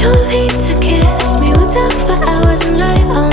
You'll need to kiss me. We'll talk for hours and lie all